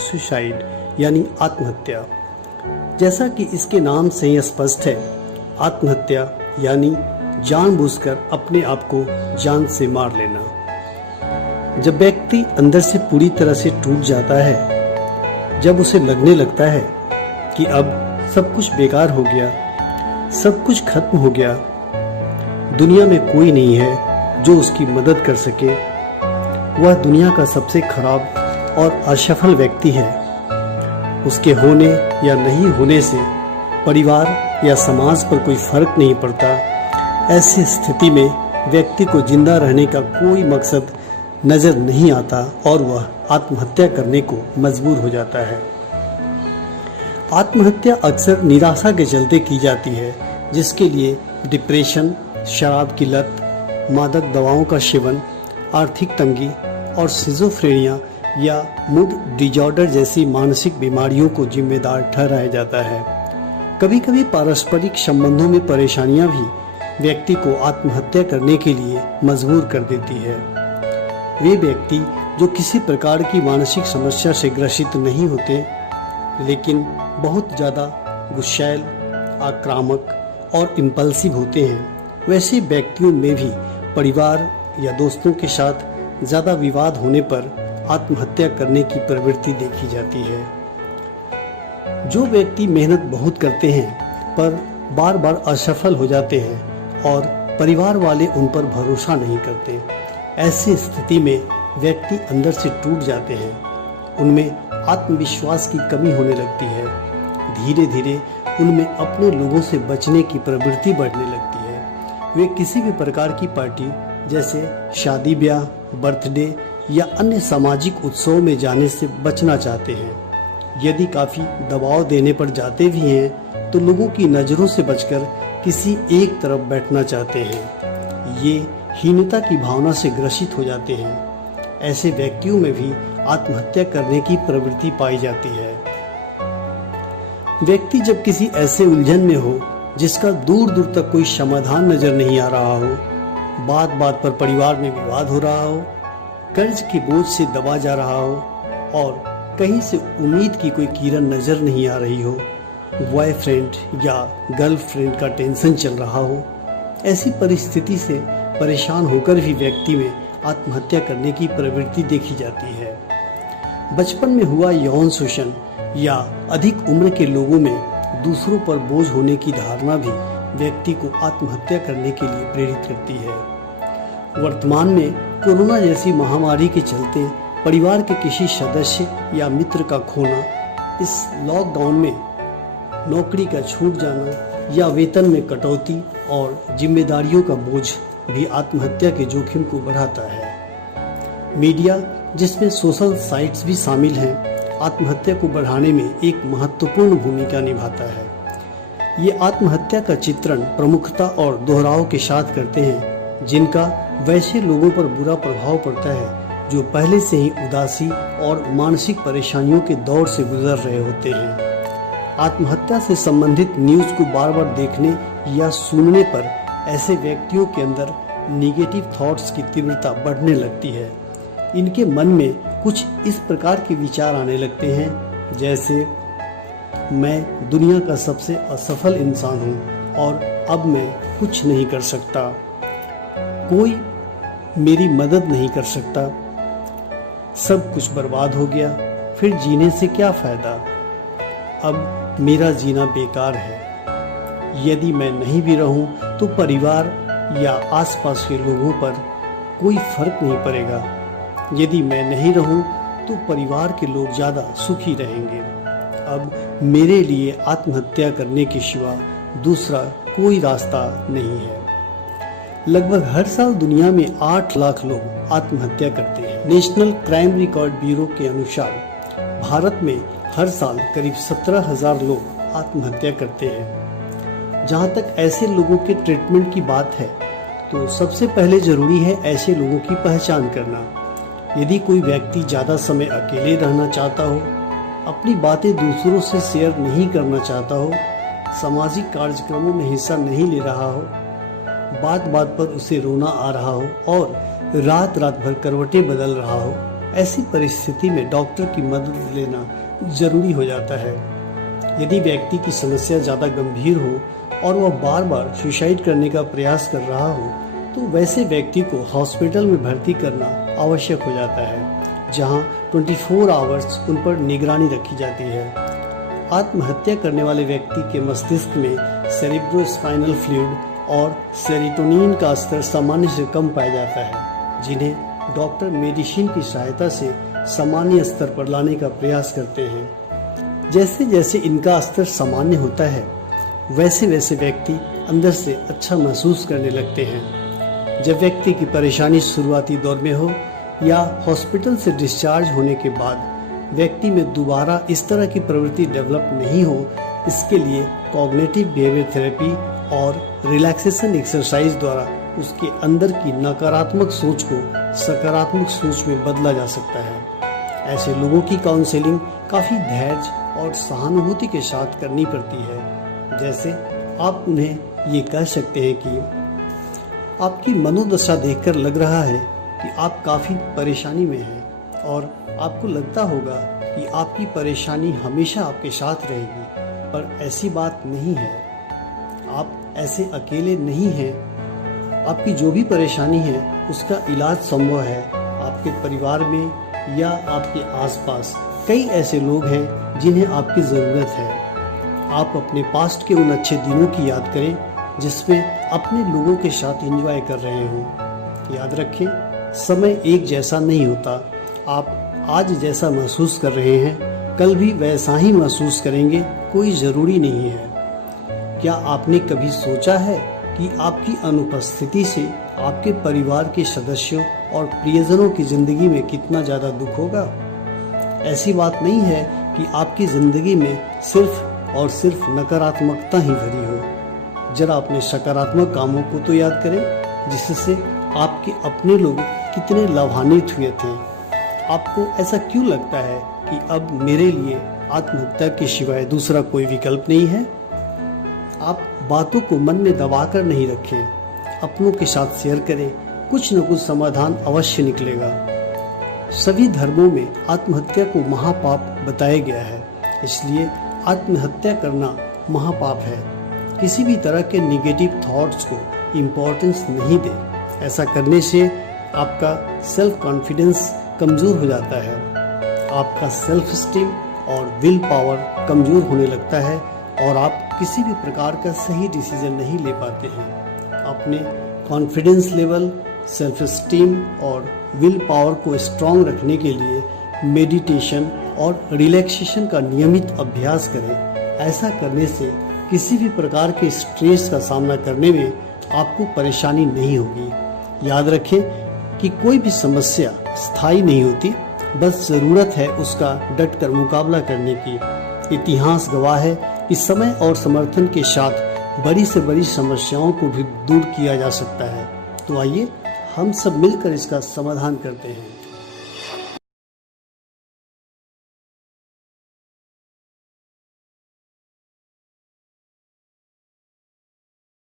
Suicide यानी आत्महत्या। जैसा कि इसके नाम से ही स्पष्ट है, आत्महत्या यानी जानबूझकर अपने आप को जान से मार लेना। जब व्यक्ति अंदर से पूरी तरह से टूट जाता है, जब उसे लगने लगता है कि अब सब कुछ बेकार हो गया, सब कुछ खत्म हो गया, दुनिया में कोई नहीं है जो उसकी मदद कर सके, वह दुनिया का सबसे खराब और असफल व्यक्ति है। उसके होने या नहीं होने से परिवार या समाज पर कोई फर्क नहीं पड़ता। ऐसी स्थिति में व्यक्ति को जिंदा रहने का कोई मकसद नजर नहीं आता और वह आत्महत्या करने को मजबूर हो जाता है। आत्महत्या अक्सर निराशा के चलते की जाती है, जिसके लिए डिप्रेशन, शराब की लत, मादक दवाओं का सेवन, आर्थिक तंगी और सिजोफ्रेनिया या मूड डिजॉर्डर जैसी मानसिक बीमारियों को जिम्मेदार ठहराया जाता है। कभी कभी पारस्परिक संबंधों में परेशानियां भी व्यक्ति को आत्महत्या करने के लिए मजबूर कर देती है। वे व्यक्ति जो किसी प्रकार की मानसिक समस्या से ग्रसित नहीं होते, लेकिन बहुत ज़्यादा गुस्सैल, आक्रामक और इम्पल्सिव होते हैं, वैसे व्यक्तियों में भी परिवार या दोस्तों के साथ ज़्यादा विवाद होने पर आत्महत्या करने की प्रवृत्ति देखी जाती है। जो व्यक्ति मेहनत बहुत करते हैं पर बार बार असफल हो जाते हैं और परिवार वाले उन पर भरोसा नहीं करते, ऐसी स्थिति में व्यक्ति अंदर से टूट जाते हैं। उनमें आत्मविश्वास की कमी होने लगती है। धीरे धीरे उनमें अपने लोगों से बचने की प्रवृत्ति बढ़ने लगती है। वे किसी भी प्रकार की पार्टी जैसे शादी ब्याह, बर्थडे या अन्य सामाजिक उत्सवों में जाने से बचना चाहते हैं। यदि काफ़ी दबाव देने पर जाते भी हैं तो लोगों की नज़रों से बचकर किसी एक तरफ बैठना चाहते हैं। ये हीनता की भावना से ग्रसित हो जाते हैं। ऐसे व्यक्तियों में भी आत्महत्या करने की प्रवृत्ति पाई जाती है। व्यक्ति जब किसी ऐसे उलझन में हो जिसका दूर दूर तक कोई समाधान नजर नहीं आ रहा हो, बात बात पर परिवार में विवाद हो रहा हो, कर्ज के बोझ से दबा जा रहा हो और कहीं से उम्मीद की कोई किरण नजर नहीं आ रही हो, बॉयफ्रेंड या गर्लफ्रेंड का टेंशन चल रहा हो, ऐसी परिस्थिति से परेशान होकर भी व्यक्ति में आत्महत्या करने की प्रवृत्ति देखी जाती है। बचपन में हुआ यौन शोषण या अधिक उम्र के लोगों में दूसरों पर बोझ होने की धारणा भी व्यक्ति को आत्महत्या करने के लिए प्रेरित करती है। वर्तमान में कोरोना जैसी महामारी के चलते परिवार के किसी सदस्य या मित्र का खोना, इस लॉकडाउन में नौकरी का छूट जाना या वेतन में कटौती और जिम्मेदारियों का बोझ भी आत्महत्या के जोखिम को बढ़ाता है। मीडिया, जिसमें सोशल साइट्स भी शामिल हैं, आत्महत्या को बढ़ाने में एक महत्वपूर्ण भूमिका निभाता है। ये आत्महत्या का चित्रण प्रमुखता और दोहराव के साथ करते हैं, जिनका वैसे लोगों पर बुरा प्रभाव पड़ता है जो पहले से ही उदासी और मानसिक परेशानियों के दौर से गुजर रहे होते हैं। आत्महत्या से संबंधित न्यूज़ को बार बार देखने या सुनने पर ऐसे व्यक्तियों के अंदर निगेटिव थॉट्स की तीव्रता बढ़ने लगती है। इनके मन में कुछ इस प्रकार के विचार आने लगते हैं, जैसे मैं दुनिया का सबसे असफल इंसान हूँ और अब मैं कुछ नहीं कर सकता, कोई मेरी मदद नहीं कर सकता, सब कुछ बर्बाद हो गया, फिर जीने से क्या फ़ायदा, अब मेरा जीना बेकार है। यदि मैं नहीं भी रहूं तो परिवार या आसपास के लोगों पर कोई फर्क नहीं पड़ेगा। यदि मैं नहीं रहूं तो परिवार के लोग ज़्यादा सुखी रहेंगे। अब मेरे लिए आत्महत्या करने के सिवा दूसरा कोई रास्ता नहीं है। लगभग हर साल दुनिया में 8 लाख लोग आत्महत्या करते हैं। नेशनल क्राइम रिकॉर्ड ब्यूरो के अनुसार भारत में हर साल करीब 17,000 लोग आत्महत्या करते हैं। जहाँ तक ऐसे लोगों के ट्रीटमेंट की बात है तो सबसे पहले ज़रूरी है ऐसे लोगों की पहचान करना। यदि कोई व्यक्ति ज़्यादा समय अकेले रहना चाहता हो, अपनी बातें दूसरों से शेयर नहीं करना चाहता हो, सामाजिक कार्यक्रमों में हिस्सा नहीं ले रहा हो, बात बात पर उसे रोना आ रहा हो और रात रात भर करवटें बदल रहा हो, ऐसी परिस्थिति में डॉक्टर की मदद लेना जरूरी हो जाता है। यदि व्यक्ति की समस्या ज़्यादा गंभीर हो और वह बार बार सुसाइड करने का प्रयास कर रहा हो तो वैसे व्यक्ति को हॉस्पिटल में भर्ती करना आवश्यक हो जाता है, जहां 24 आवर्स उन पर निगरानी रखी जाती है। आत्महत्या करने वाले व्यक्ति के मस्तिष्क में सेरिब्रोस्पाइनल फ्लूइड और सेरोटोनिन का स्तर सामान्य से कम पाया जाता है, जिन्हें डॉक्टर मेडिसिन की सहायता से सामान्य स्तर पर लाने का प्रयास करते हैं। जैसे जैसे इनका स्तर सामान्य होता है वैसे वैसे व्यक्ति अंदर से अच्छा महसूस करने लगते हैं। जब व्यक्ति की परेशानी शुरुआती दौर में हो या हॉस्पिटल से डिस्चार्ज होने के बाद व्यक्ति में दोबारा इस तरह की प्रवृत्ति डेवलप नहीं हो, इसके लिए कॉग्निटिव बिहेवियर थेरेपी और रिलैक्सेशन एक्सरसाइज द्वारा उसके अंदर की नकारात्मक सोच को सकारात्मक सोच में बदला जा सकता है। ऐसे लोगों की काउंसलिंग काफ़ी धैर्य और सहानुभूति के साथ करनी पड़ती है। जैसे आप उन्हें ये कह सकते हैं कि आपकी मनोदशा देखकर लग रहा है कि आप काफ़ी परेशानी में हैं और आपको लगता होगा कि आपकी परेशानी हमेशा आपके साथ रहेगी, पर ऐसी बात नहीं है। आप ऐसे अकेले नहीं हैं। आपकी जो भी परेशानी है उसका इलाज संभव है। आपके परिवार में या आपके आसपास कई ऐसे लोग हैं जिन्हें आपकी ज़रूरत है। आप अपने पास्ट के उन अच्छे दिनों की याद करें जिसमें अपने लोगों के साथ एंजॉय कर रहे हों। याद रखें, समय एक जैसा नहीं होता। आप आज जैसा महसूस कर रहे हैं कल भी वैसा ही महसूस करेंगे, कोई ज़रूरी नहीं है। क्या आपने कभी सोचा है कि आपकी अनुपस्थिति से आपके परिवार के सदस्यों और प्रियजनों की ज़िंदगी में कितना ज़्यादा दुख होगा? ऐसी बात नहीं है कि आपकी ज़िंदगी में सिर्फ और सिर्फ नकारात्मकता ही भरी हो। जरा अपने सकारात्मक कामों को तो याद करें जिससे आपके अपने लोग कितने लाभान्वित हुए थे। आपको ऐसा क्यों लगता है कि अब मेरे लिए आत्महत्या के सिवाय दूसरा कोई विकल्प नहीं है? आप बातों को मन में दबाकर नहीं रखें, अपनों के साथ शेयर करें, कुछ न कुछ समाधान अवश्य निकलेगा। सभी धर्मों में आत्महत्या को महापाप बताया गया है, इसलिए आत्महत्या करना महापाप है। किसी भी तरह के निगेटिव थॉट्स को इम्पोर्टेंस नहीं दें। ऐसा करने से आपका सेल्फ कॉन्फिडेंस कमज़ोर हो जाता है, आपका सेल्फ स्टीम और विल पावर कमज़ोर होने लगता है और आप किसी भी प्रकार का सही डिसीजन नहीं ले पाते हैं। अपने कॉन्फिडेंस लेवल, सेल्फ स्टीम और विल पावर को स्ट्रॉन्ग रखने के लिए मेडिटेशन और रिलैक्सेशन का नियमित अभ्यास करें। ऐसा करने से किसी भी प्रकार के स्ट्रेस का सामना करने में आपको परेशानी नहीं होगी। याद रखें कि कोई भी समस्या स्थायी नहीं होती, बस ज़रूरत है उसका डटकर मुकाबला करने की। इतिहास गवाह है कि समय और समर्थन के साथ बड़ी से बड़ी समस्याओं को भी दूर किया जा सकता है। तो आइए हम सब मिलकर इसका समाधान करते हैं।